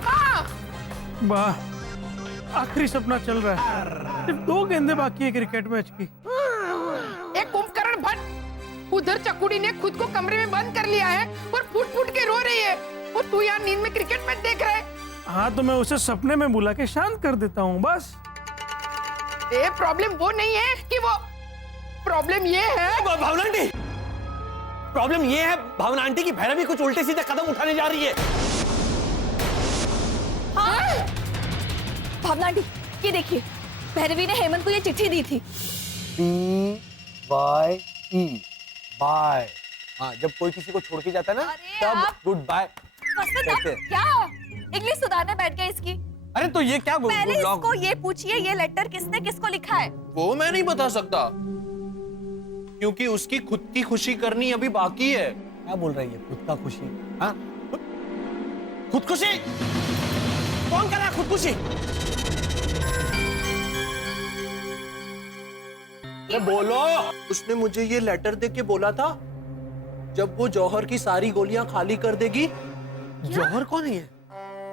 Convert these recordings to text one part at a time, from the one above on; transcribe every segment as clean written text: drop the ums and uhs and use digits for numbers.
काबा। वाह, आखिरी सपना चल रहा है। सिर्फ 2 गेंदें बाकी है क्रिकेट मैच की। एक कुंभकर्ण भट्ट, उधर चकुड़ी ने खुद को कमरे में बंद कर लिया है और फूट फूट के रो रही है, और तू यहाँ नींद में क्रिकेट मैच देख रहा है। हाँ, तो मैं उसे सपने में बुला के शांत कर देता हूँ बस। ये प्रॉब्लम वो नहीं है कि वो, प्रॉब्लम ये है भावना आंटी, प्रॉब्लम ये है भावना आंटी की भैरवी कुछ उल्टे सीधे कदम उठाने जा रही है। हाँ? भावना आंटी, ये देखिए, भैरवी ने हेमंत को ये चिट्ठी दी थी। BYE, bye. हाँ, जब कोई किसी को छोड़ के जाता है ना, तब गुड बाय कहते हैं। क्या इंग्लिश सुधारने बैठ गए इसकी? अरे तो ये क्या पहले इसको ये पूछिए, ये लेटर किसने किसको लिखा है? वो मैं नहीं बता सकता, क्योंकि उसकी खुद की खुशी करनी अभी बाकी है। क्या बोल रही है? खुद का खुशी? हाँ, खुदकुशी? कौन कर रहा है खुदकुशी? बोलो। उसने मुझे ये लेटर देख के बोला था, जब वो जौहर की सारी गोलियां खाली कर देगी। जौहर कौन है ये?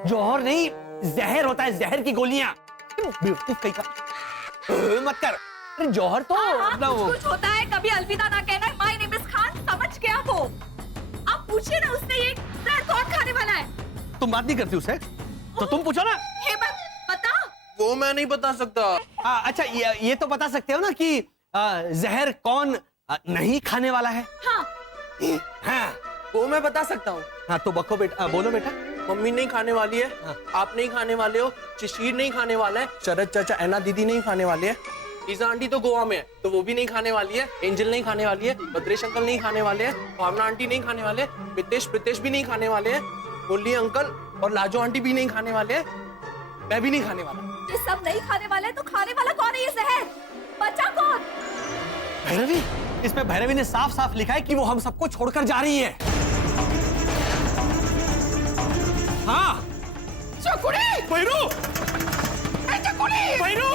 जौहर नहीं, जहर होता है, जहर की गोलियां। बेवकूफ कहीं का मत कर। अरे जौहर तो कुछ होता है, कभी अलविदा ना कहना। माय नेम इज खान, समझ गया वो। आप पूछिए ना उससे ये ब्लड कौन खाने वाला है। तुम बात नहीं करती उससे, तो तुम पूछो ना। हेमंत बता। वो मैं नहीं बता सकता। अच्छा, ये तो बता सकते हो ना कि जहर कौन नहीं खाने वाला है? हाँ। हाँ, वो मैं बता सकता हूँ। हाँ तो बको बेटा, बोलो बेटा। मम्मी नहीं खाने वाली है, हाँ। आप नहीं खाने वाले हो, शिशिर नहीं खाने वाला है, शरद चाचा ऐना दीदी नहीं खाने वाले है, ईजा आंटी तो गोवा में है तो वो भी नहीं खाने वाली है, एंजल नहीं खाने वाली है, भद्रेश अंकल नहीं खाने वाले हैं, भावना आंटी नहीं खाने वाले, प्रीतेश भी नहीं खाने वाले हैं, मुरली अंकल और लाजो आंटी भी नहीं खाने वाले हैं, मैं भी नहीं खाने वाला। ये सब नहीं खाने वाले, तो खाने वाला कौन है ये जहर? बचा कौन? भैरवी। इसमें भैरवी ने साफ साफ लिखा है कि वो हम सबको छोड़कर जा रही है। हाँ। चकुड़ी! भैरू! ए चकुड़ी! भैरू!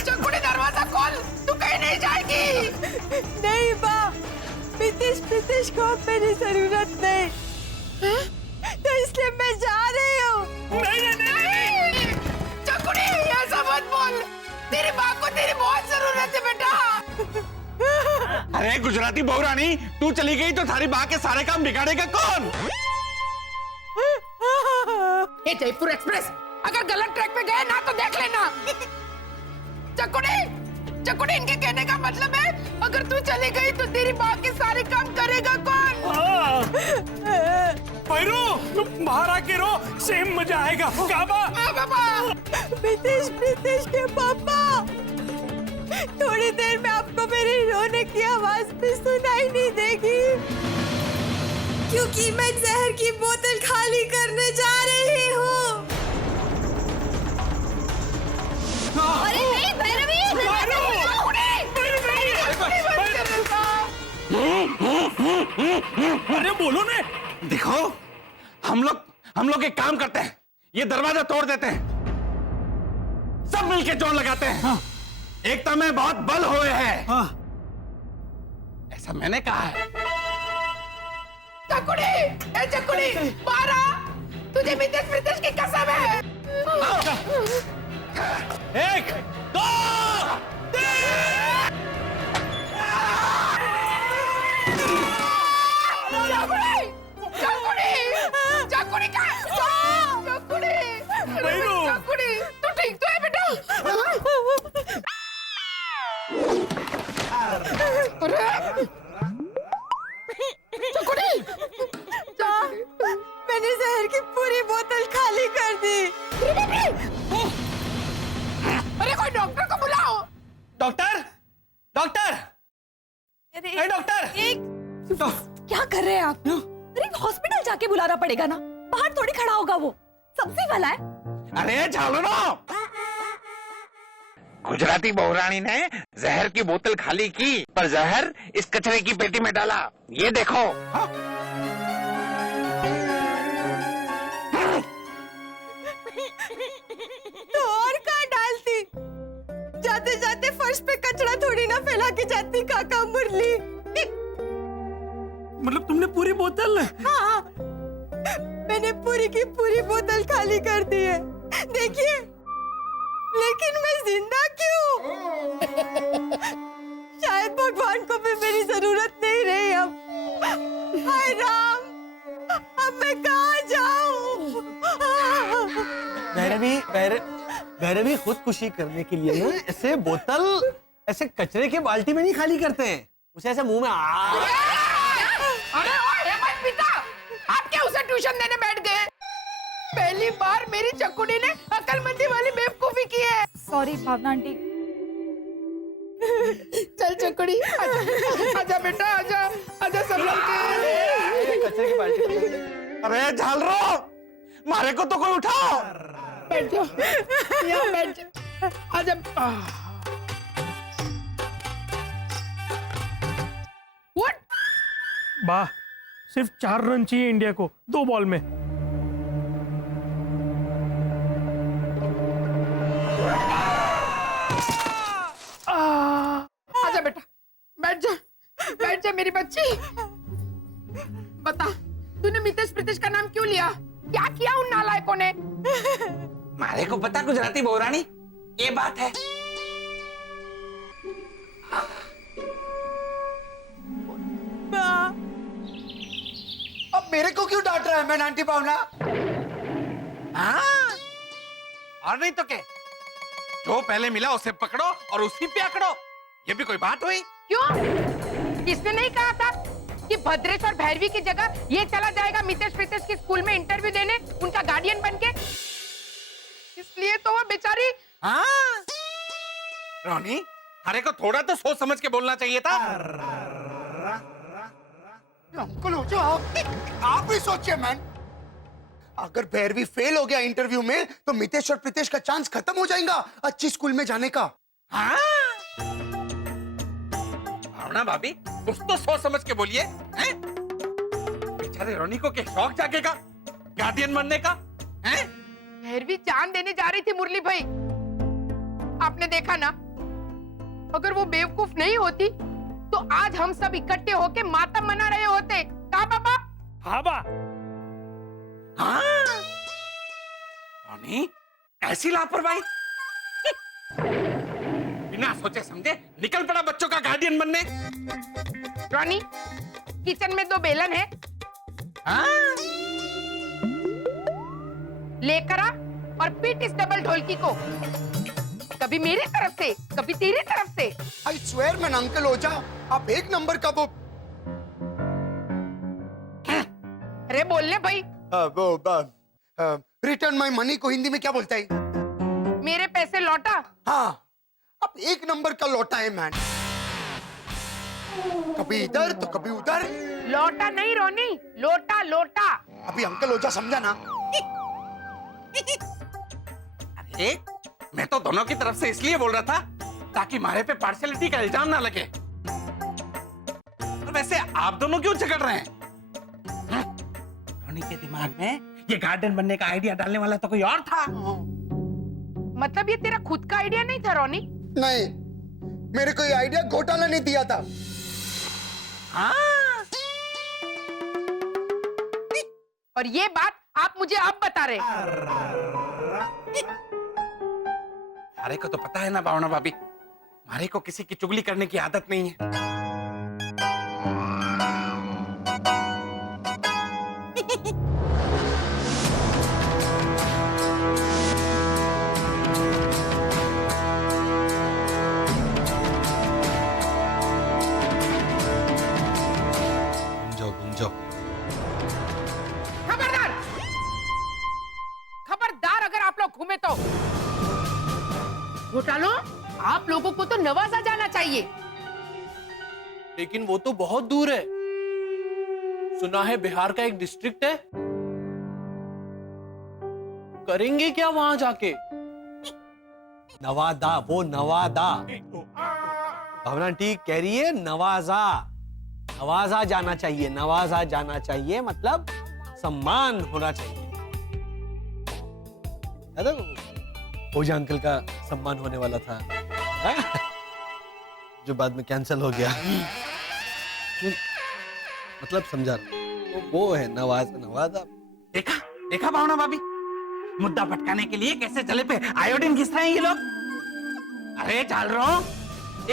चकुड़ी, दरवाजा खोल, तू कहीं नहीं जाएगी। नहीं माँ, प्रीतेश को मेरी जरूरत नहीं, तो इसलिए मैं जा रही हूँ। नहीं, चकुड़ी ऐसा मत बोल, तेरी माँ को तेरी बहुत जरूरत है बेटा। अरे गुजराती बहुरानी, तू चली गई तो थारी माँ के सारे काम बिगाड़ेगा कौन? ये जयपुर एक्सप्रेस अगर गलत ट्रैक पे गए ना तो देख लेना। चकुड़ी, इनके कहने का मतलब है अगर तू चली गई तो तेरी माँ के सारे काम करेगा कौन? भैरू, बाहर आके रो, सेम मजा आएगा। काबा! बाबा! प्रीतेश के पापा, थोड़ी देर में आपको मेरी रोने की आवाज भी सुनाई नहीं देगी, क्योंकि मैं जहर की बोतल खाली करने जा रही हूँ। अरे नहीं भैरवी, अरे बोलो ने। देखो, हम लोग एक काम करते हैं, ये दरवाजा तोड़ देते हैं, सब मिलके जोर लगाते हैं। हाँ। एकता में बहुत बल हुए है। हाँ। ऐसा मैंने कहा है। चकुड़ी, बाहर आ, तुझे प्रीतेश की कसम है। 1, 2, 3। चकुड़ी का चकुड़ी, तू ठीक तो है बेटा? अरे चकुड़ी, मैंने जहर की पूरी बोतल खाली कर दी। अरे कोई डॉक्टर को बुलाओ। डॉक्टर! अरे डॉक्टर! क्या कर रहे हैं आप? अरे हॉस्पिटल जाके बुलाना पड़ेगा ना, बाहर थोड़ी खड़ा होगा वो, सब्जी वाला है। अरे झालो ना, गुजराती बहुरानी ने जहर की बोतल खाली की, पर जहर इस कचरे की पेटी में डाला। ये देखो। तो और कहाँ डालती? जाते जाते फर्श पे कचरा थोड़ी ना फैला के जाती काका मुरली। मतलब तुमने पूरी बोतल? हाँ, मैंने पूरी की पूरी बोतल खाली कर दी है। देखिए, लेकिन मैं जिंदा क्यों? शायद भगवान को भी मेरी जरूरत नहीं रही अब। हाय राम, अब मैं कहाँ जाऊँ? भैरवी खुदकुशी करने के लिए ना ऐसे बोतल ऐसे कचरे के बाल्टी में नहीं खाली करते हैं, उसे ऐसे मुंह में अरे ओ हेमंत पिता, आप क्या उसे ट्यूशन देने बैठ गए? पहली बार मेरी चकुड़ी ने अकलमंदी वाली बेवकूफी की है। सॉरी भावना आंटी। चल चकुड़ी, आजा, आजा बेटा, आजा, आजा सब लोग के। कचरे की बाल्टी में। अरे झालरो, मारे को तो कोई उठाओ। बैठ जाओ, यहाँ बैठ जाओ, आजा। What? वाह, सिर्फ 4 रन चाहिए इंडिया को 2 बॉल में। आजा बेटा, बैठ जा मेरी बच्ची। बता, तूने मितेश प्रीतेश का नाम क्यों लिया? क्या किया उन नालायकों ने? मारे को पता गुजराती बहुरानी, ये बात है। अब मेरे को क्यों डांट रहा है मैं आंटी भावना? हाँ? और नहीं तो क्या, जो पहले मिला उसे पकड़ो और उसी पे आकड़ो, ये भी कोई बात हुई? क्यों? किसने नहीं कहा था कि भद्रेश और भैरवी की जगह ये चला जाएगा मितेश प्रीतेश के स्कूल में इंटरव्यू देने, उनका गार्डियन बनके? इसलिए तो वो बेचारी। हाँ? रोनी, अरे को थोड़ा तो सोच समझ के बोलना चाहिए था। अंकल हो जाओ, आप भी सोचिए मैन, अगर भैरवी फेल हो गया इंटरव्यू में तो मितेश और प्रीतेश का चांस खत्म हो जाएगा अच्छी स्कूल में जाने का। हाँ? भावना भाभी, कुछ तो सोच समझ के बोलिए। हैं? बेचारे रोनी को क्या शौक जागेगा गार्डियन बनने का? हैं? भैरवी जान देने जा रही थी मुरली भाई, आपने देखा ना। अगर वो बेवकूफ नहीं होती तो आज हम सब इकट्ठे होके मातम मना रहे होते। कहा पापा? हाँ बा। हाँ? रोनी, ऐसी लापरवाही? बिना सोचे समझे निकल पड़ा बच्चों का गार्डियन बनने। रॉनी, किचन में 2 बेलन है, हाँ? लेकर आ और पीट इस डबल ढोलकी को, कभी मेरी तरफ से कभी तेरी तरफ से। आई स्वेयर मैन अंकल हो जा, आप 1 नंबर का वो अरे बोलने भाई। रिटर्न माय मनी को हिंदी में क्या बोलता है? मेरे पैसे लौटा। हाँ, अब 1 नंबर का लौटा है मैन, कभी इधर तो कभी उधर। लौटा नहीं रोनी, लोटा लोटा। अभी अंकल हो जा समझा ना? अरे मैं तो दोनों की तरफ से इसलिए बोल रहा था ताकि मारे पे पार्शियलिटी का इल्जाम ना लगे। और वैसे आप दोनों क्यों झगड़ रहे हैं? रोनी के दिमाग में ये गार्डन बनने का आइडिया डालने वाला तो कोई और था। मतलब ये तेरा खुद का आइडिया नहीं था रोनी? नहीं, मेरे को ये आइडिया घोटाला ने दिया था। हाँ? और ये बात आप मुझे अब बता रहे? मारे को तो पता है ना भावना भाभी, मारे को किसी की चुगली करने की आदत नहीं है। खबरदार, खबरदार अगर आप लोग घूमे तो। घोटालो, आप लोगों को तो नवाजा जाना चाहिए। लेकिन वो तो बहुत दूर है, सुना है बिहार का एक डिस्ट्रिक्ट है। करेंगे क्या वहां जाके? नवादा, वो नवादा। भावना आंटी कह रही है नवाजा, नवाजा जाना चाहिए, नवाजा जाना चाहिए मतलब सम्मान होना चाहिए। ओझा अंकल का सम्मान होने वाला था जो बाद में कैंसिल हो गया। मतलब समझा, वो है नवाजा, नवादा। देखा देखा भावना भाभी, मुद्दा भटकाने के लिए कैसे चले पे आयोडीन घिस रहे हैं ये लोग। अरे चाल रहा हूं,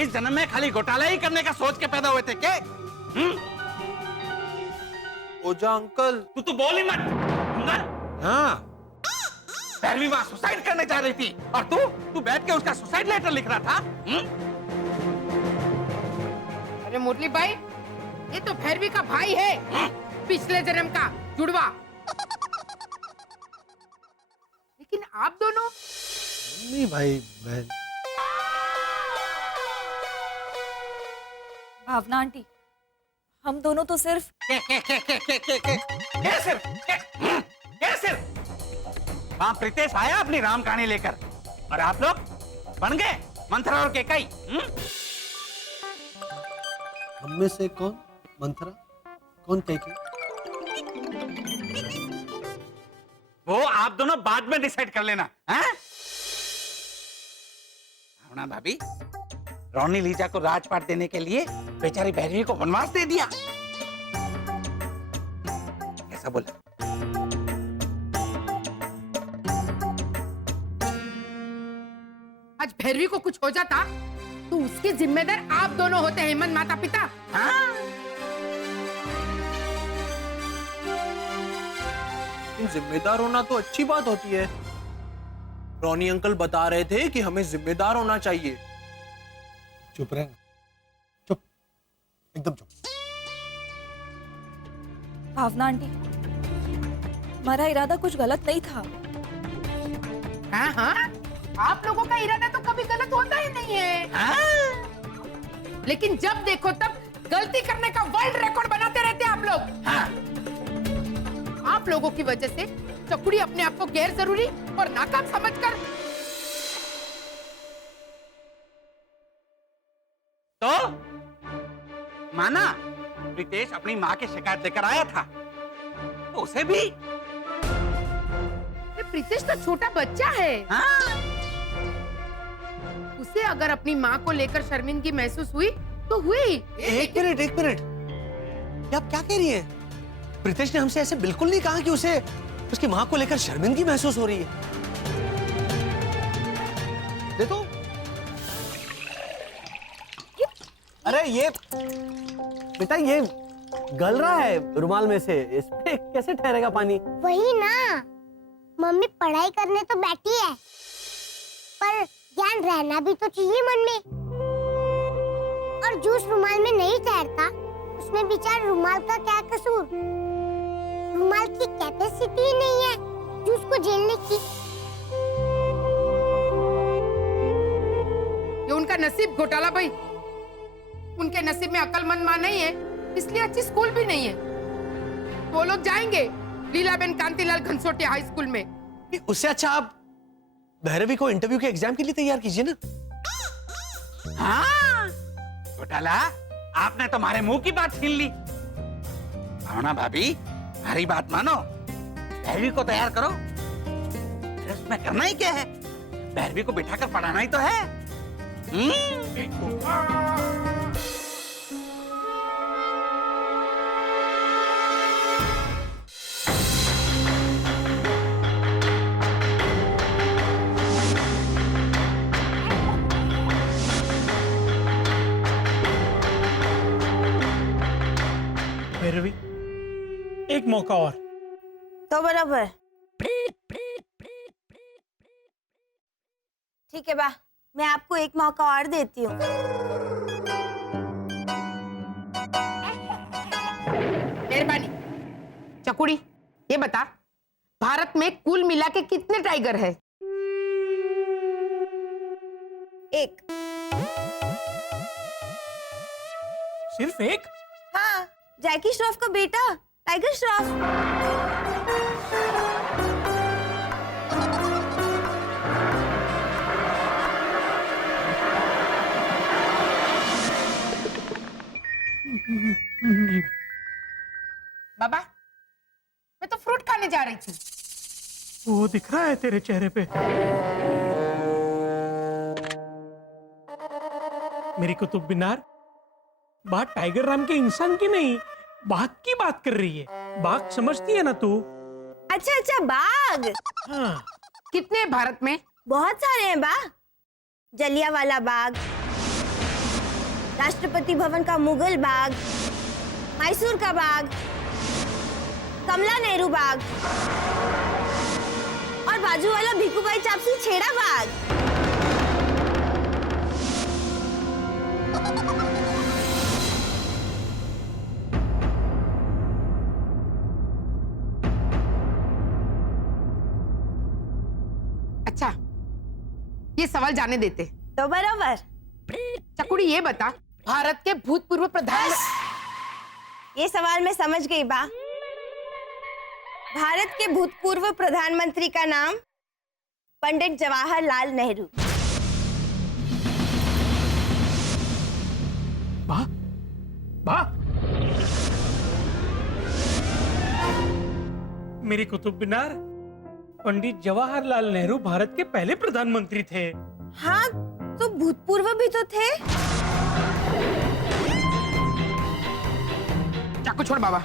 इस जन्म में खाली घोटाला ही करने का सोच के पैदा हुए थे क्या? ओझा अंकल, तू तो बोल ही मत। हाँ, भैरवी वहां सुसाइड करने जा रही थी और तू बैठ के उसका सुसाइड लेटर लिख रहा था। अरे मुरली भाई, ये तो भैरवी का भाई है, पिछले जन्म का जुड़वा। लेकिन आप दोनों नहीं भाई बहन। भावना आंटी, हम दोनों तो सिर्फ कैसे वहां प्रीतेश आया अपनी राम कहानी लेकर और आप लोग बन गए मंथरा और केकई। हम में से कौन मंथरा, कौन कैके? वो आप दोनों बाद में डिसाइड कर लेना। हैं? भावना भाभी, रोनी लीजा को राजपाट देने के लिए बेचारी भैरवी को वनवास दे दिया। कैसा बोला? आज भैरवी को कुछ हो जाता तो उसके जिम्मेदार आप दोनों होते, हेमंत माता पिता। हाँ? जिम्मेदार होना तो अच्छी बात होती है। रोनी अंकल बता रहे थे कि हमें जिम्मेदार होना चाहिए। चुप रहना, चुप, एकदम चुप। भावना आंटी, हमारा इरादा कुछ गलत नहीं था। हाँ हाँ, आप लोगों का इरादा तो कभी गलत होता ही नहीं है। लेकिन जब देखो तब गलती करने का वर्ल्ड रिकॉर्ड बनाते रहते हैं आप लोग। आप लोगों की वजह से चकुड़ी अपने आप को गैर जरूरी और नाकाम समझकर तो माना प्रीतेश अपनी माँ की शिकायत लेकर आया था तो उसे भी। प्रीतेश तो छोटा बच्चा है। हाँ? उसे अगर अपनी माँ को लेकर शर्मिंदगी महसूस हुई तो हुई। एक मिनट, ये आप क्या कह रही हैं? प्रीतेश ने हमसे ऐसे बिल्कुल नहीं कहा कि उसे उसकी माँ को लेकर शर्मिंदगी महसूस हो रही है। देखो, अरे ये बेटा, ये गल रहा है रुमाल में से, इस पे कैसे ठहरेगा पानी? वही ना, मम्मी पढ़ाई करने तो बैठी है, पर ज्ञान रहना भी तो चाहिए मन में। और जूस रुमाल में नहीं ठहरता, उसमें बेचारा रुमाल का क्या कसूर? रुमाल की कैपेसिटी ही नहीं है जूस को झेलने की। ये उनका नसीब घोटाला भाई। उनके नसीब में अक्लमंद माँ नहीं है, इसलिए अच्छी स्कूल भी नहीं है। वो लोग जाएंगे लीलाबेन कांतिलाल घनसोटिया हाई स्कूल में। उससे अच्छा आप भैरवी को इंटरव्यू के एग्जाम के लिए तैयार कीजिए ना। हाँ? घोटाला, आपने तो हमारे मुंह की बात छीन ली। भावना भाभी, हमारी बात मानो, भैरवी को तैयार करो। फिर उसमें करना ही क्या है, भैरवी को बिठाकर पढ़ाना ही तो है। भैरवी, एक मौका और। तो बराबर। ठीक है बा, मैं आपको एक मौका और देती हूँ। मेहरबानी। चकुड़ी, ये बता, भारत में कुल मिला के कितने टाइगर है? एक। सिर्फ एक? हाँ, जैकी श्रॉफ का बेटा टाइगर श्रॉफ। बाबा, मैं तो फ्रूट खाने जा रही थी। वो दिख रहा है तेरे चेहरे पे। मेरी कुतुब मीनार बात टाइगर नाम के इंसान की नहीं, बाघ की बात कर रही है। बाघ समझती है ना तू? अच्छा अच्छा, बाग हाँ, कितने हैं भारत में? बहुत सारे हैं बा। जलियांवाला बाग, राष्ट्रपति भवन का मुगल बाग, मैसूर का बाग, कमला नेहरू बाग और बाजू वाला भिकूभाई चापसी छेड़ा बाग। अच्छा, ये सवाल जाने देते। तो बराबर। चकुड़ी ये बता, भारत के भूतपूर्व प्रधान ये सवाल मैं समझ गई बा। भारत के भूतपूर्व प्रधानमंत्री का नाम पंडित जवाहरलाल नेहरू। वाह वाह, मेरी कुतुब मीनार, पंडित जवाहरलाल नेहरू भारत के पहले प्रधानमंत्री थे। हाँ, तो भूतपूर्व भी तो थे। चाकू छोड़ बाबा,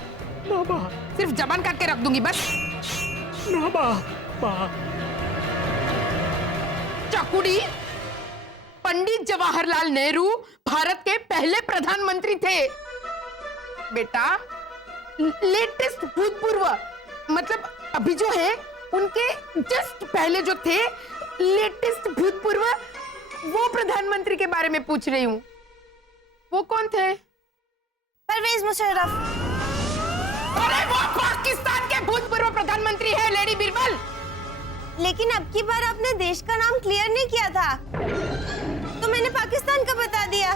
बाबा, सिर्फ जबान काट के रख दूंगी बस। बाबा, बाबा, चकुड़ी, पंडित जवाहरलाल नेहरू भारत के पहले प्रधानमंत्री थे। बेटा, लेटेस्ट भूतपूर्व मतलब अभी जो है उनके जस्ट पहले जो थे लेटेस्ट भूतपूर्व, वो प्रधानमंत्री के बारे में पूछ रही हूँ। वो कौन थे? परवेज मुशर्रफ। अरे वो पाकिस्तान के भूतपूर्व प्रधानमंत्री है लेडी बीरबल। लेकिन अब की बार आपने देश का नाम क्लियर नहीं किया था, तो मैंने पाकिस्तान का बता दिया।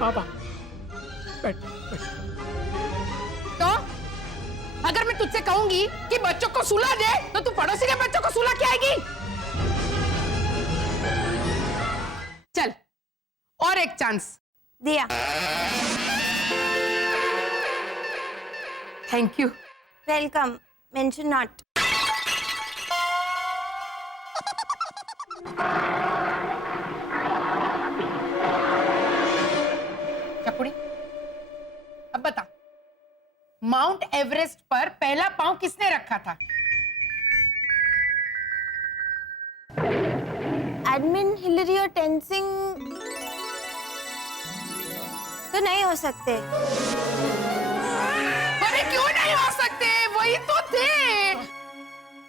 बाबा, बैठ, बैठ। तो अगर मैं तुझसे कहूंगी कि बच्चों को सुला दे, तो तू पड़ोसी के बच्चों को सुला के आएगी? चल, और एक चांस दिया। Thank you. Welcome, mention not. चकुड़ी, अब बता, माउंट एवरेस्ट पर पहला पांव किसने रखा था? एडमिन हिलरी और टेंसिंग तो नहीं हो सकते। अरे क्यों नहीं हो सकते? वही तो थे,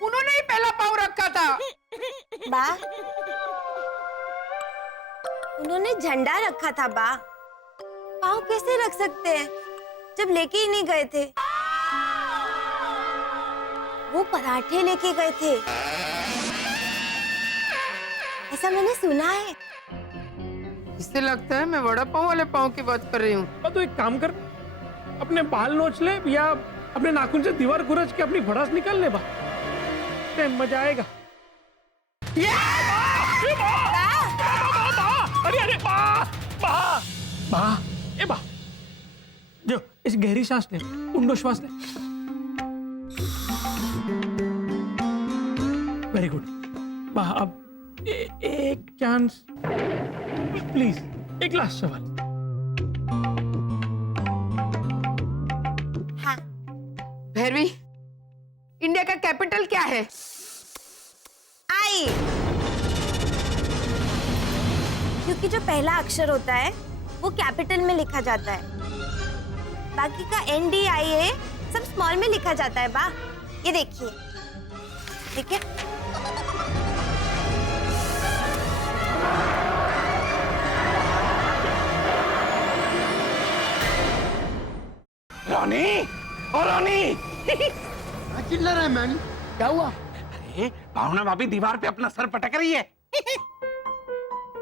उन्होंने ही पहला पांव रखा था। बा, उन्होंने झंडा रखा था बा। पाँव कैसे रख सकते हैं जब लेके ही नहीं गए थे? वो पराठे लेके गए थे, ऐसा मैंने सुना है। इससे लगता है मैं वड़ा पाव वाले पाव की बात कर रही हूँ। तो एक काम कर, अपने बाल नोच ले या अपने नाखून से दीवार खुरच के अपनी भड़ास निकाल ले बा, मजा आएगा। अरे अरे बा, बा, बा, ए बा, जो इस गहरी सांस ले, ऊंडो श्वास ले। Very good. बा, अब एक चांस प्लीज, एक लास्ट सवाल। हाँ, भैरवी, इंडिया का कैपिटल क्या है? आई। क्योंकि जो पहला अक्षर होता है वो कैपिटल में लिखा जाता है, बाकी का NDIA सब स्मॉल में लिखा जाता है बा। ये देखिए, ठीक है? रोनी, ओ रोनी। क्या चिल्ला रहा है मैन? क्या हुआ? अरे भावना भाभी दीवार पे अपना सर पटक रही है।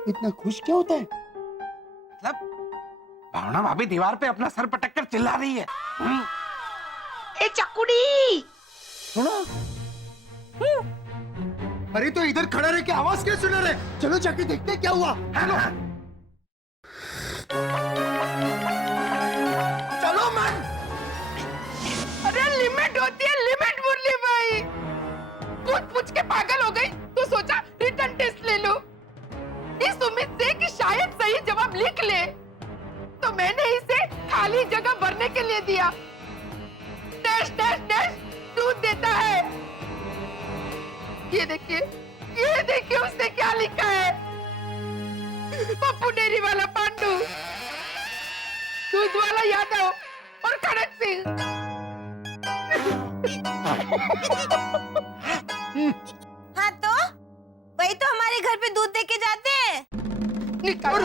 इतना खुश क्या होता है? मतलब भावना भाभी दीवार पे अपना सर पटक कर चिल्ला रही है। ए चकुड़ी, सुना? अरे तो इधर खड़ा रह के आवाज क्या सुना रहे? चलो जाके देखते हैं क्या हुआ। चलो चलो मैन। अरे लिमिट होती है लिमिट, मुरली भाई। पूछ के पागल हो गई तो सोचा रिटर्न टेस्ट ले लो, इस उम्मीद से कि शायद सही जवाब लिख ले, तो मैंने इसे खाली जगह भरने के लिए दिया। डैश डैश डैश देता है। ये देखिए उसने क्या लिखा है। पप्पू डेरी वाला पांडू, दूध वाला यादव और खड़क सिंह। हाँ तो वही तो हमारे घर पे दूध दे के जाते हैं। निकाल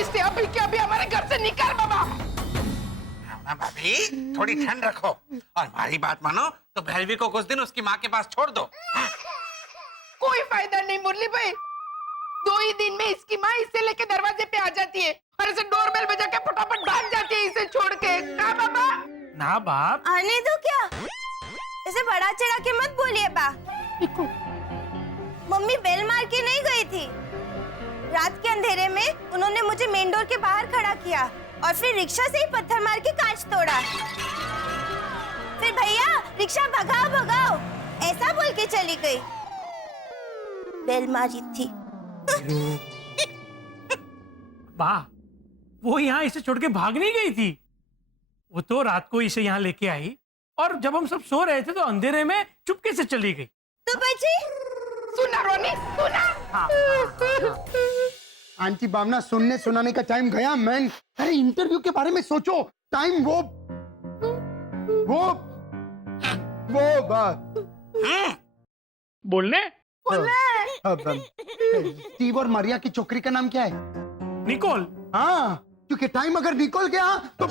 इसे अभी के अभी हमारे घर से निकाल बाबा। भावना भाभी थोड़ी ठंड रखो और हमारी बात मानो तो भैरवी को कुछ दिन उसकी माँ के पास छोड़ दो। कोई फायदा नहीं मुरली भाई, 2 ही दिन में इसकी माँ इसे लेके दरवाजे पे आ जाती है और इसे डोरबेल बजा के फटाफट भाग जाती है इसे छोड़ के। का बाबा? ना बाप, आने दो क्या, इसे बड़ा चढ़ा के मत बोलिए बा। मम्मी बेल मार के नहीं गई थी। रात के अंधेरे में उन्होंने मुझे मेन डोर के बाहर खड़ा किया और फिर रिक्शा से ही पत्थर मार के कांच तोड़ा। फिर भैया रिक्शा भगाओ भगाओ ऐसा बोल के चली गई। बेल मारी थी। वाह, वो यहाँ इसे छोड़ के भाग नहीं गई थी। वो तो रात को इसे यहाँ लेके आई और जब हम सब सो रहे थे तो अंधेरे में चुपके से चली गई। तो बची सुना रोनी सुना। आंटी भावना, सुनने सुनाने का टाइम गया मैन। अरे इंटरव्यू के बारे में सोचो। टाइम वो बात बोलने स्टीव और मारिया की छोकरी का नाम क्या है? निकोल। हाँ, क्योंकि टाइम अगर निकल गया तो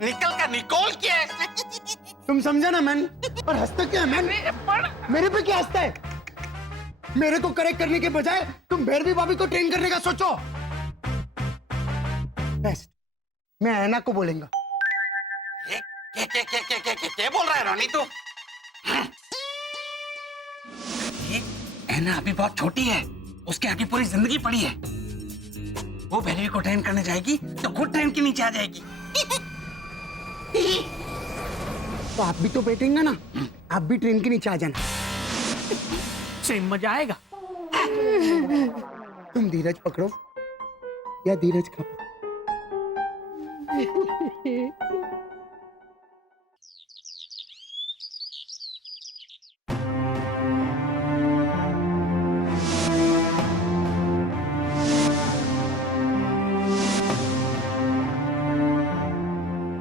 निकल का निकोल क्या है? तुम समझा ना मैन। और हंसता क्या है मैन? मेरे पे क्या हंसता है? मेरे को करेक्ट करने के बजाय तुम भैरवी भाभी को ट्रेन करने का सोचो। बेस्ट, मैं ऐना को बोलेंगा। क्या बोल रहा है रोनी तू? ऐना अभी बहुत छोटी है, उसके आगे पूरी जिंदगी पड़ी है। वो भैरवी को ट्रेन करने जाएगी तो खुद ट्रेन के नीचे आ जाएगी। तो आप भी तो बैठेंगे ना, आप भी ट्रेन के नीचे आ जाना। सेम मजा आएगा। तुम धीरज पकड़ो या धीरज खाओ।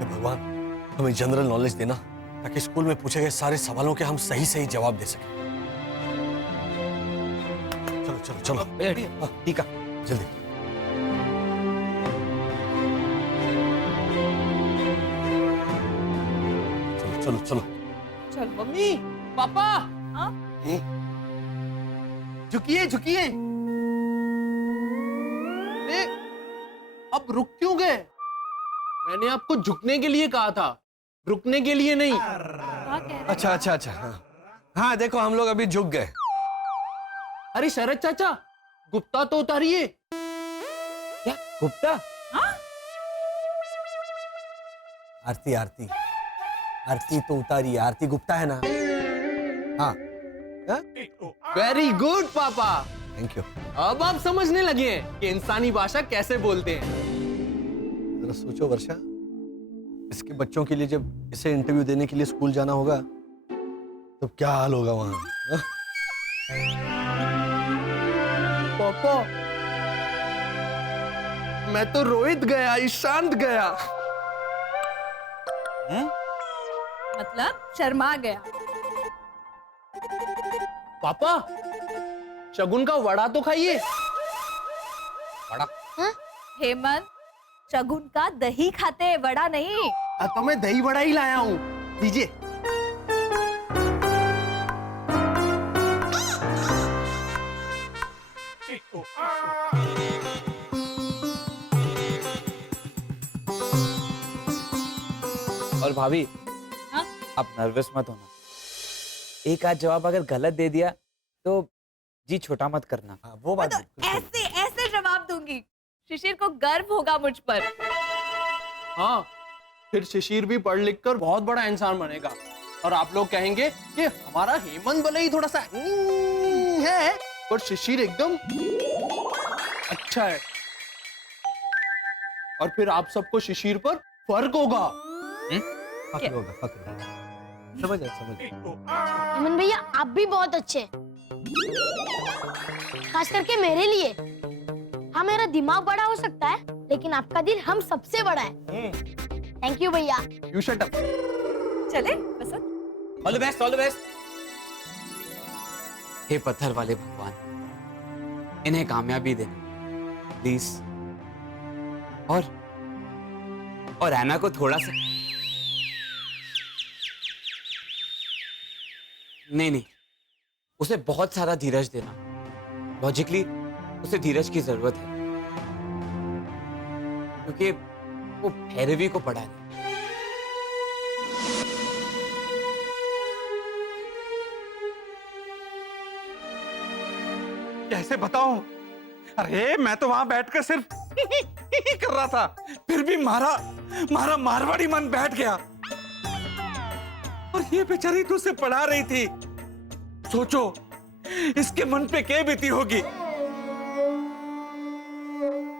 भगवान, हमें जनरल नॉलेज देना ताकि स्कूल में पूछे गए सारे सवालों के हम सही सही जवाब दे सकें। चलो चलो चलो हाँ, ठीक है, जल्दी। चलो चलो चलो। Mummy papa, झुकिए झुकिए। अरे अब रुक क्यों गए? मैंने आपको झुकने के लिए कहा था, रुकने के लिए नहीं। अच्छा अच्छा अच्छा, हाँ हाँ, देखो हम लोग अभी झुक गए। अरे शरद चाचा, गुप्ता तो उतारिए। क्या गुप्ता? आरती आरती आरती तो उतारी, आरती गुप्ता है ना? हाँ, वेरी गुड पापा, थैंक यू। अब आप समझने लगे हैं कि इंसानी भाषा कैसे बोलते हैं। जरा सोचो वर्षा, इसके बच्चों के लिए जब इसे इंटरव्यू देने के लिए स्कूल जाना होगा तो क्या हाल होगा वहां। पापा, मैं तो रोहित गया, ईशांत गया। मतलब शर्मा गया। पापा, शगुन का वड़ा तो खाइए। बड़ा हेमंत, शगुन का दही खाते हैं, वड़ा नहीं। तो मैं दही वड़ा ही लाया हूँ, दीजिए। और भाभी, हाँ? आप नर्वस मत होना। एक आध जवाब अगर गलत दे दिया तो जी छोटा मत करना। हाँ, वो बात बिल्कुल सही। ऐसे ऐसे जवाब दूंगी, शिशिर को गर्व होगा मुझ पर। हाँ, फिर शिशिर भी पढ़ लिख कर बहुत बड़ा इंसान बनेगा और आप लोग कहेंगे कि हमारा हेमंत भले ही थोड़ा सा है पर शिशिर एकदम अच्छा है। और फिर आप सबको शिशिर पर फर्क होगा। फक्र होगा, फक्र होगा। समझ आए। अमन भैया आप भी बहुत अच्छे हैं, खास करके मेरे लिए। हाँ मेरा दिमाग बड़ा हो सकता है, लेकिन आपका दिल हम सबसे बड़ा है। थैंक यू भैया। You shut up. चले Basant. All the best, all the best. हे पत्थर वाले भगवान, इन्हें कामयाबी देना प्लीज। और ऐना को थोड़ा सा नहीं, उसे बहुत सारा धीरज देना। लॉजिकली उसे धीरज की जरूरत है, क्योंकि वो भैरवी को पढ़ा है। कैसे बताऊं? अरे मैं तो वहां बैठकर सिर्फ कर रहा था, फिर भी मारा मारवाड़ी मन बैठ गया। और ये बेचारी तो उसे पढ़ा रही थी। सोचो इसके मन पे क्या बीती होगी।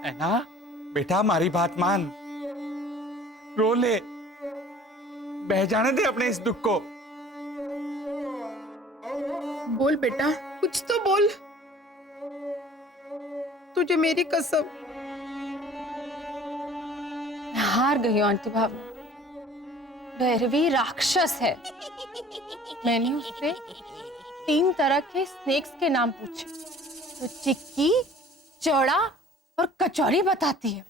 ऐना बेटा हमारी बात मान, रो ले, बह जाने दे अपने इस दुख को। बोल बेटा, कुछ तो बोल। तुझे मेरी कसम। मैं हार गई हूँ आंटी भावना। भैरवी राक्षस है। मैंने उससे 3 तरह के स्नेक्स के नाम पूछे, तो चिक्की, चौड़ा और कचौड़ी बताती है।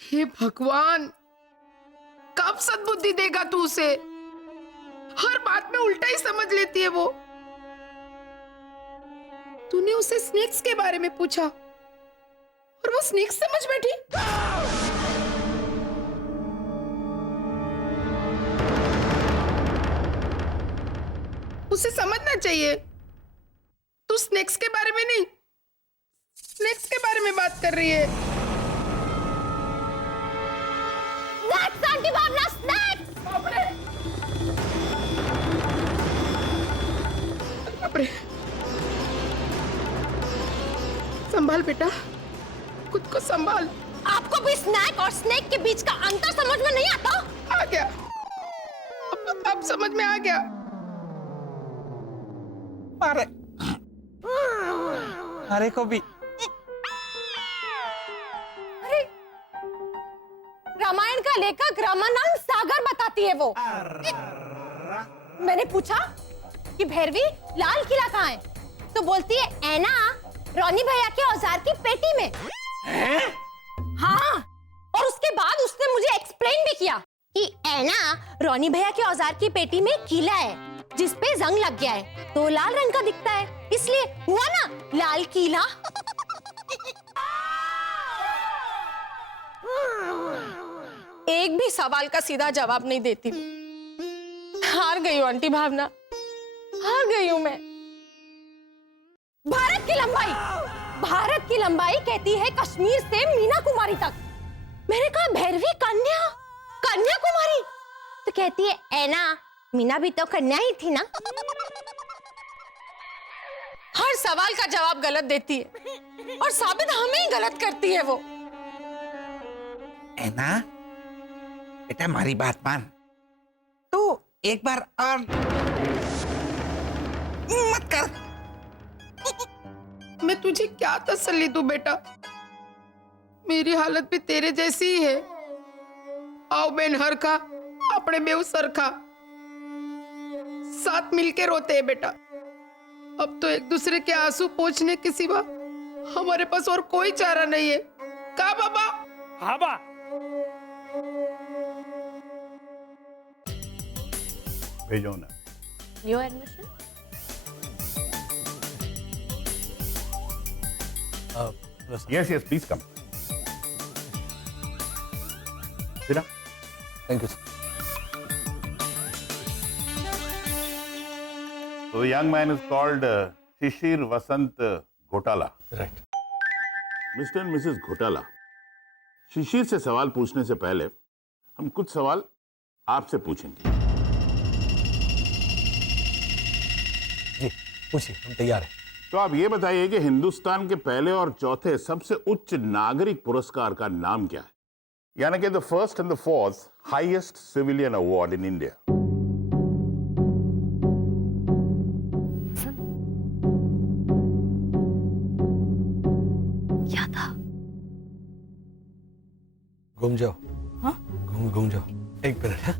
हे भगवान, कब सद्बुद्धि देगा तू उसे? हर बात में उल्टा ही समझ लेती है वो। तूने उसे स्नेक्स के बारे में पूछा और वो स्नेक्स समझ बैठी। उसे समझना चाहिए, तू स्नेक्स के बारे में नहीं, स्नेक्स के बारे में बात कर रही है। स्नैक्स आंटी भावना, स्नैक्स। बाप रे। संभाल बेटा, खुद को संभाल। आपको भी स्नैक और स्नेक के बीच का अंतर समझ में नहीं आता? आ गया, अब समझ में आ गया। अरे को भी रामायण का लेखक रामानंद सागर बताती है वो। मैंने पूछा कि भैरवी लाल किला कहाँ है, तो बोलती है ऐना रोनी भैया के औजार की पेटी में। हाँ, और उसके बाद उसने मुझे एक्सप्लेन भी किया कि ऐना रोनी भैया के औजार की पेटी में किला है जिसपे जंग लग गया है, तो लाल रंग का दिखता है, इसलिए हुआ ना लाल किला। एक भी सवाल का सीधा जवाब नहीं देती। हार गई हूँ आंटी भावना, हार गई हूँ मैं। भारत की लंबाई कहती है कश्मीर से मीना कुमारी तक। मैंने कहा भैरवी कन्याकुमारी, तो कहती है ऐना मीना भी तो कन्या ही थी ना। हर सवाल का जवाब गलत देती है और साबित हमें ही गलत करती है वो। ऐना बेटा हमारी बात मान, तो एक बार और मत कर। मैं तुझे क्या तसल्ली दूं बेटा, मेरी हालत भी तेरे जैसी ही है। आओ बेन हर का अपने बेव सर का, साथ मिलके रोते हैं बेटा। अब तो एक दूसरे के आंसू पोंछने के सिवा हमारे पास और कोई चारा नहीं है। का बाबा? हाँ बा। भेजो ना। New admission? Yes, yes, please come. Sit down. Thank you. So the young man is called Shishir Vasant Ghotala. Right. Mr. and Mrs. Ghotala, शिशिर से सवाल पूछने से पहले हम कुछ सवाल आपसे पूछेंगे। जी पूछिए, हम तैयार हैं। तो आप ये बताइए कि हिंदुस्तान के पहले और चौथे सबसे उच्च नागरिक पुरस्कार का नाम क्या है? यानी कि the first and the fourth highest civilian award in India. क्या था? घूम जाओ। हाँ? घूम जाओ। एक मिनट है।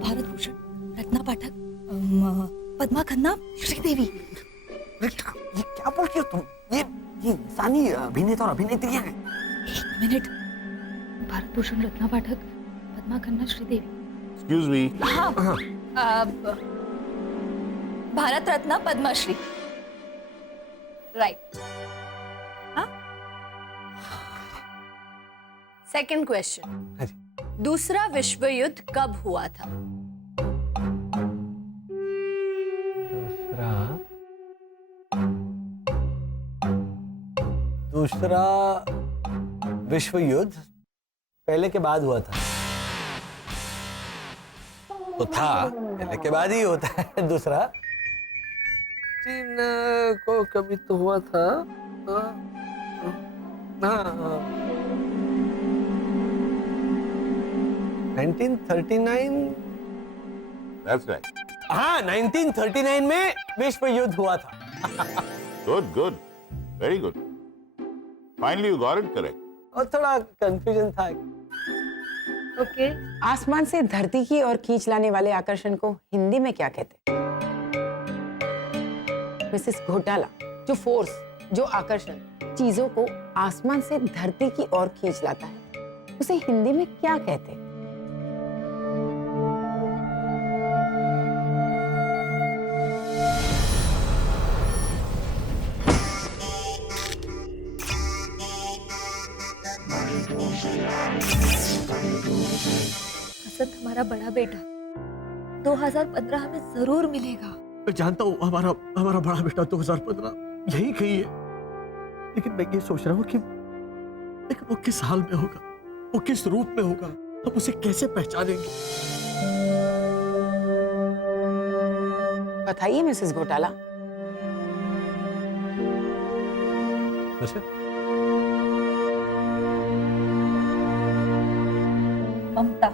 भारत भूषण, रत्ना पाठक, पद्मा खन्ना, श्रीदेवी। ये क्या बोल रही हो तुम? ये इंसानी अभिनेता और अभिनेत्रियां हैं। एक minute. Bharat Bhushan, Ratna Pathak, Padma Khanna, Sridevi. Excuse me. हाँ। Bharat Ratna, Padmashri. Right. Second question, हाँ जी। दूसरा विश्व युद्ध कब हुआ था? दूसरा विश्व युद्ध पहले के बाद हुआ था। तो था, पहले के बाद ही होता है दूसरा। चीन को कभी तो हुआ था। हाँ। 1939। That's right. हाँ, 1939 में विश्व युद्ध हुआ था। Good, good. Very good. Finally, you got it correct. और थोड़ा कंफ्यूजन था। ओके। आसमान से धरती की ओर खींच लाने वाले आकर्षण को हिंदी में क्या कहते हैं? मिसेस घोटाला, जो फोर्स, जो आकर्षण चीजों को आसमान से धरती की ओर खींच लाता है, उसे हिंदी में क्या कहते हैं? हसन हमारा बड़ा बेटा 2015 में जरूर मिलेगा। मैं जानता हूँ हमारा बड़ा बेटा 2015 यही कही है, लेकिन मैं ये सोच रहा हूँ कि लेकिन वो किस हाल में होगा, वो किस रूप में होगा, हम उसे कैसे पहचानेंगे? बताइए मिसेस घोटाला। ममता।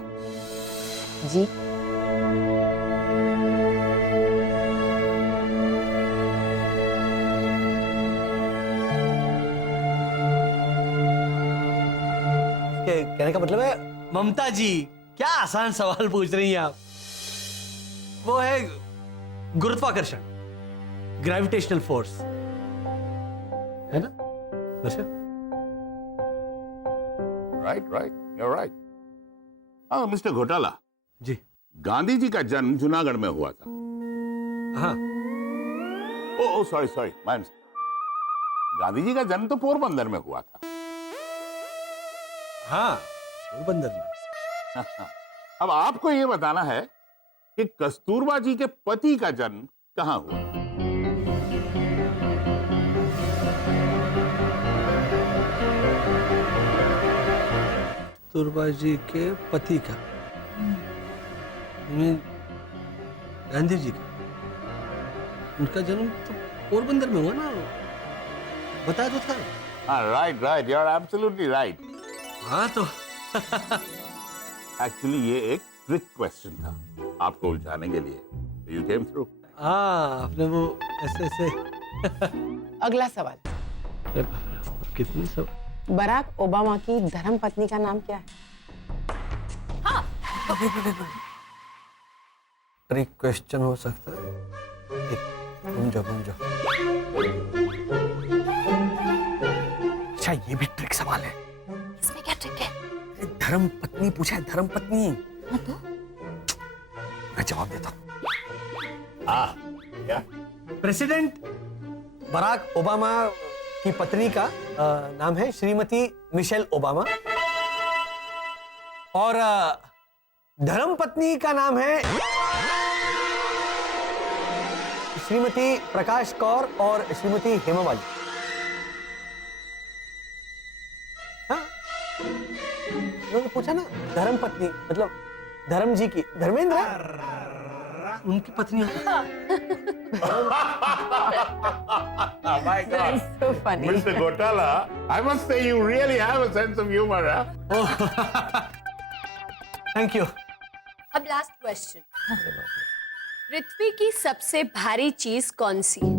जी। कहने का मतलब है ममता जी, क्या आसान सवाल पूछ रही हैं आप। वो है गुरुत्वाकर्षण, ग्रेविटेशनल फोर्स, है ना? Right, right. You're right. हाँ, मिस्टर घोटाला जी। गांधी जी का जन्म जूनागढ़ में हुआ था। हाँ। ओ सॉरी सॉरी, गांधी जी का जन्म तो पोरबंदर में हुआ था। हाँ, पोरबंदर में। अब आपको ये बताना है कि कस्तूरबा जी के पति का जन्म कहाँ हुआ। कस्तूरबा जी के पति का, गांधी जी का, उनका जन्म तो पोरबंदर में हुआ ना, बताया तो था। हाँ, right, you are absolutely right. हाँ तो एक्चुअली ये एक ट्रिक क्वेश्चन था आपको उलझाने के लिए। You came through. हाँ, आपने वो ऐसे अगला सवाल, कितने सब। बराक ओबामा की धर्म पत्नी का नाम क्या है? ट्रिक क्वेश्चन हो सकता है। घूम जाओ। अच्छा, ये भी ट्रिक सवाल है। इसमें क्या ट्रिक है? धर्म पत्नी पूछा है, धर्म पत्नी। हाँ तो? मैं जवाब देता हूँ। क्या? प्रेसिडेंट बराक ओबामा की पत्नी का नाम है श्रीमती मिशेल ओबामा, और धर्म पत्नी का नाम है श्रीमती प्रकाश कौर और श्रीमती हेमा मालिनी। हाँ, उन्होंने पूछा ना, धर्म पत्नी मतलब धर्म जी की, धर्मेंद्र उनकी पत्नी। Oh my God. So funny. Mr. Gotala, I must say you really have a sense of humor, huh? Thank you. अब लास्ट क्वेश्चन, पृथ्वी की सबसे भारी चीज कौन सी है?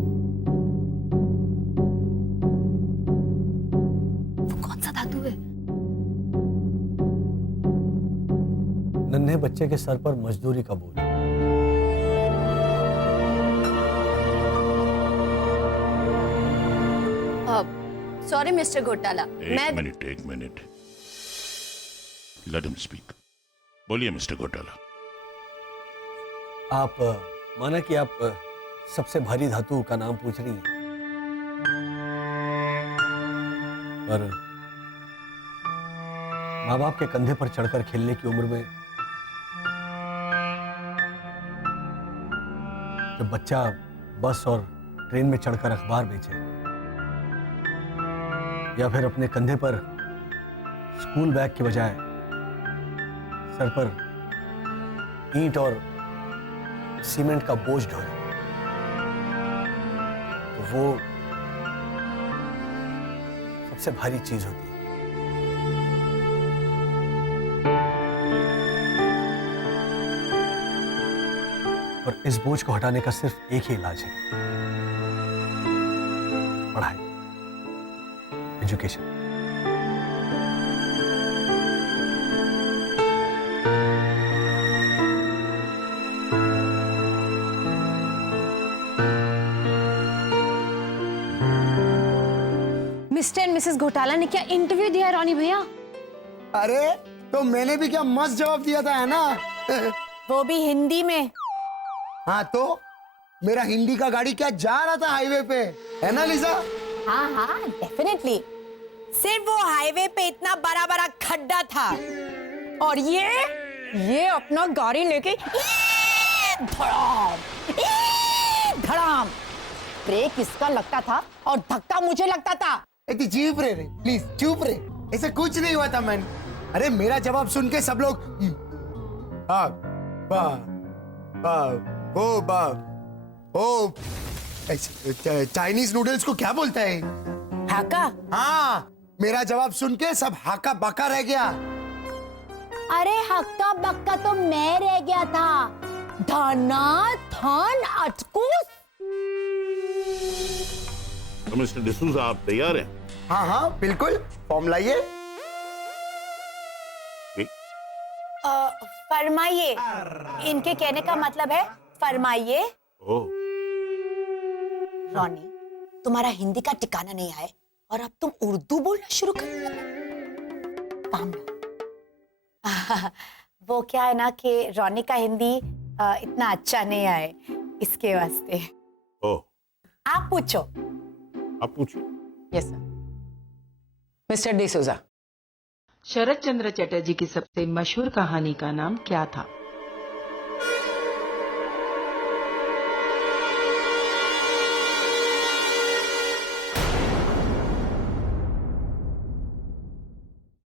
वो कौन सा धातु है? नन्हे बच्चे के सर पर मजदूरी का बोझ। सॉरी मिस्टर घोटाला, मैं एक मिनट। Let him speak. बोलिए मिस्टर घोटाला। आप माना कि आप सबसे भारी धातु का नाम पूछ रही हैं, पर माँ बाप के कंधे पर चढ़कर खेलने की उम्र में जब बच्चा बस और ट्रेन में चढ़कर अखबार बेचे या फिर अपने कंधे पर स्कूल बैग के बजाय सर पर ईंट और सीमेंट का बोझ ढोए, तो वो सबसे भारी चीज होती है। और इस बोझ को हटाने का सिर्फ एक ही इलाज है, पढ़ाई, एजुकेशन। मिस्टर एंड मिसेस घोटाला ने क्या इंटरव्यू दिया रॉनी भैया? अरे तो मैंने भी क्या मस्त जवाब दिया था, है ना? वो भी हिंदी में। हाँ तो मेरा हिंदी का गाड़ी क्या जा रहा था हाईवे पे, है ना लिसा? हाँ हाँ डेफिनेटली। सिर्फ वो हाईवे पे इतना बड़ा बड़ा खड्डा था और ये अपना गाड़ी लेके धड़ाम धड़ाम, ब्रेक इसका लगता था और धक्का मुझे लगता था। चुप रहे, प्लीज चुप रहे, ऐसा कुछ नहीं हुआ था मैन। अरे मेरा जवाब सुन के सब लोग चाइनीज नूडल्स को क्या बोलता है? हाका? हाँ, मेरा जवाब सुन के सब हाका बाका रह गया। अरे हक्का बक्का तो मैं रह गया था, धना धन अटकूस। तो मिस्टर डिसूजा आप तैयार हैं? हाँ हाँ बिल्कुल, फॉर्म लाइए। फरमाइए, इनके कहने का मतलब है फरमाइए। रॉनी, तुम्हारा हिंदी का ठिकाना नहीं आए और अब तुम उर्दू बोलना शुरू कर दिया। काम लो। वो क्या है ना कि रॉनी का हिंदी इतना अच्छा नहीं आए, इसके वास्ते। आप पूछो। आप पूछो। Yes sir. मिस्टर डिसूजा, शरद चंद्र चटर्जी की सबसे मशहूर कहानी का नाम क्या था?